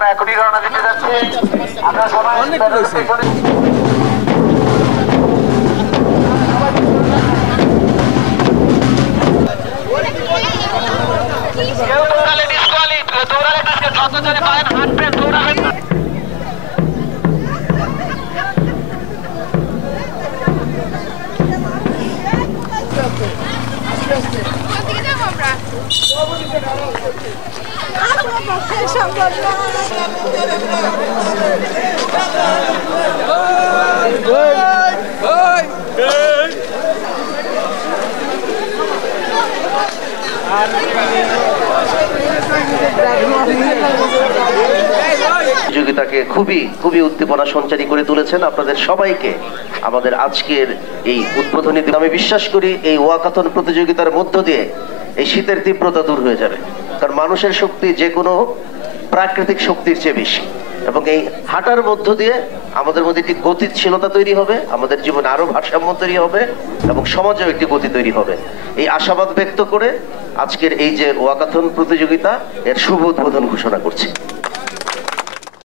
আমরা এখনই রওনা দিতে যাচ্ছি। আমরা সবাই কেউ দৌড়ালে ডিসকোয়ালি, দৌড়ালে যত জনে পারেন হাঁটবেন, দৌড়াবেন না। প্রতিযোগিতাকে খুবই খুবই উদ্দীপনা সঞ্চারী করে তুলেছেন। আপনাদের সবাইকে আমাদের আজকের এই উদ্বোধনী দিন, আমি বিশ্বাস করি এই ওয়াকাথন প্রতিযোগিতার মধ্য দিয়ে এই শীতের তীব্রতা দূর হয়ে যাবে। কারণ মানুষের শক্তি যে কোনো প্রাকৃতিক শক্তির চেয়ে বেশি, এবং এই হাঁটার মধ্য দিয়ে আমাদের মধ্যে একটি গতিশীলতা তৈরি হবে, আমাদের জীবনে আরো ভারসাম্য তৈরি হবে এবং সমাজেও একটি গতি তৈরি হবে। এই আশাবাদ ব্যক্ত করে আজকের এই যে ওয়াকাথন প্রতিযোগিতা এর শুভ উদ্বোধন ঘোষণা করছি।